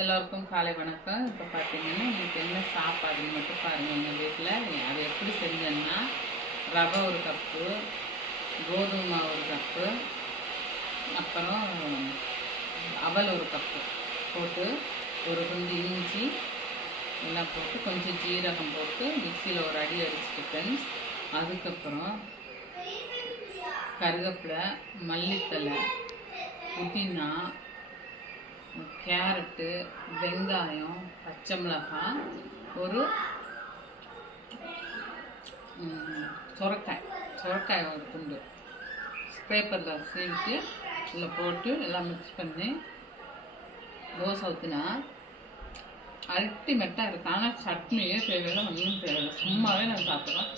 எல்லோருக்கும் காலை வணக்கம். இப்போ பார்த்தீங்கன்னா இன்னைக்கு என்ன சாப்பாடுன்னு மட்டும் பாருங்கள். எங்கள் வீட்டில் அதை எப்படி செஞ்சேன்னா, ரவை ஒரு கப்பு, கோதுமை மாவு ஒரு கப்பு, அப்புறம் அவல் ஒரு கப்பு போட்டு, ஒரு கொஞ்சம் இஞ்சி எல்லாம் போட்டு, கொஞ்சம் ஜீரகம் போட்டு மிக்சியில் ஒரு அடி அடிச்சுக்கிட்டேன். அதுக்கப்புறம் கருவேப்பிலை, மல்லித்தலை, புதினா, கேரட்டு, வெங்காயம், பச்சை மிளகாய், ஒரு சுரக்காய் ஒரு துண்டு பேப்பரில் சீவிட்டு இதில் போட்டு எல்லாம் மிக்ஸ் பண்ணி தோசை ஊற்றினா அல்டிமேட்டாக இருக்குது. ஆனால் சட்னியே தேவையில்லை, ஒன்றும் தேவையில்லை, சும்மாவே நான் சாப்பிட்றேன்.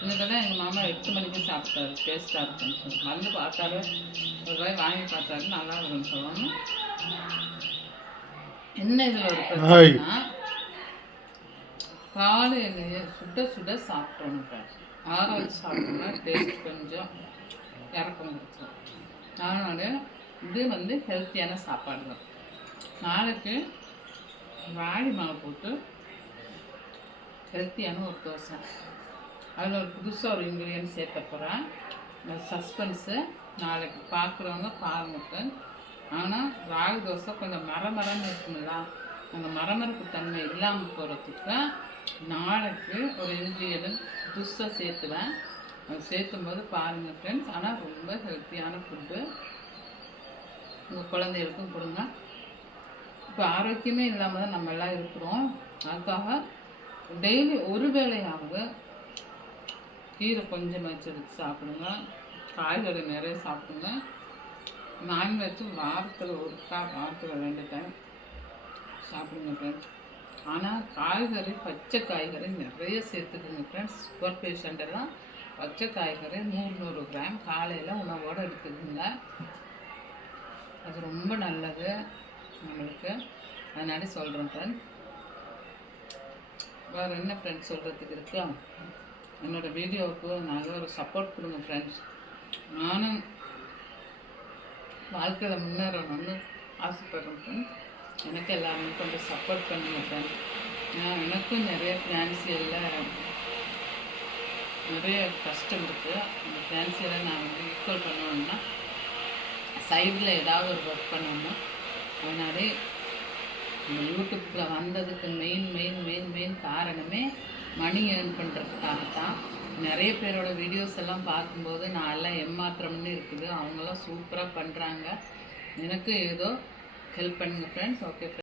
இன்னைக்கெல்லாம் எங்கள் மாமா 8 மணிக்கு சாப்பிட்டாரு. டேஸ்ட்டாக இருக்குன்னு சொல்லி வந்து பார்த்தாரு, ஒரு ரூபாய் வாங்கி பார்த்தாரு, நல்லா இருக்குன்னு சொல்லணும். என்ன இதில் ஒரு பிரச்சனைனா, காலை எண்ணெயை சுட சுட சாப்பிட்டோன்னு ஆற வச்சு சாப்பிட்டோம்னா டேஸ்ட் கொஞ்சம் இறக்கம் கொடுத்துரும். அதனால இது ஹெல்த்தியான சாப்பாடு தான். நாளைக்கு ராகி மாவு போட்டு ஹெல்த்தியான ஒரு தோசை, அதில் ஒரு புதுசாக ஒரு இன்க்ரீடியன்ட் சேர்த்த போகிறேன். சஸ்பென்ஸு நாளைக்கு பார்க்குறவங்க பாருங்கள். ஆனால் ராகி தோசை கொஞ்சம் மரமரன்னு இருக்குமில்ல, அந்த மரமரப்பு தன்மை இல்லாமல் போகிறதுக்கு நாளைக்கு ஒரு இன்க்ரீடியன்ட் புதுசாக சேர்த்துவேன். அது சேர்த்தும் போது பாருங்கள் ஃப்ரெண்ட்ஸ். ஆனால் ரொம்ப ஹெல்த்தியான ஃபுட்டு, உங்கள் குழந்தைகளுக்கும் கொடுங்க. இப்போ ஆரோக்கியமே இல்லாமல் தான் நம்ம எல்லாம் இருக்கிறோம். அதுக்காக டெய்லி ஒரு வேளையாவது கீரை கொஞ்சம் வச்சு எடுத்து சாப்பிடுங்க, காய்கறி நிறைய சாப்பிடுங்க. நான்வெஜ் வாரத்தில் ஒருக்கா, வாரத்தில் 2 டைம் சாப்பிடுங்க ஃப்ரெண்ட்ஸ். ஆனால் காய்கறி, பச்சை காய்கறி நிறைய சேர்த்துக்குங்க ஃப்ரெண்ட்ஸ். சுகர் பேஷண்ட்டெல்லாம் பச்சை காய்கறி 100 கிராம் காலையில் உணவோடு எடுத்துக்குங்க. அது ரொம்ப நல்லது நம்மளுக்கு. அதனால சொல்கிறேன் ஃப்ரெண்ட்ஸ். வேறு என்ன ஃப்ரெண்ட்ஸ் சொல்கிறதுக்கு இருக்கா? என்னோடய வீடியோவுக்கு நல்ல ஒரு சப்போர்ட் கொடுங்க ஃப்ரெண்ட்ஸ். நானும் வாழ்க்கையில் முன்னேறணும்னு ஆசைப்படுறேன் ஃப்ரெண்ட்ஸ். எனக்கு எல்லாருமே கொஞ்சம் சப்போர்ட் பண்ணுங்க ஃப்ரெண்ட்ஸ். எனக்கும் நிறைய ஃபினான்சியலில் நிறைய கஷ்டம் இருக்குது. அந்த ஃபினான்சியலை நான் ஈக்குவல் பண்ணணுன்னா சைடில் ஏதாவது ஒரு ஒர்க் பண்ணணும். அதனாலே இந்த யூடியூப்பில் வந்ததுக்கு மெயின் காரணமே மணி ஏர்ன் பண்ணுறதுக்காகத்தான். நிறைய பேரோட வீடியோஸ் எல்லாம் பார்க்கும்போது நான் எல்லாம் ஏமாத்திரம்னு இருக்குது. அவங்களாம் சூப்பராக பண்ணுறாங்க. எனக்கு ஏதோ ஹெல்ப் பண்ணுங்கள் ஃப்ரெண்ட்ஸ். ஓகே.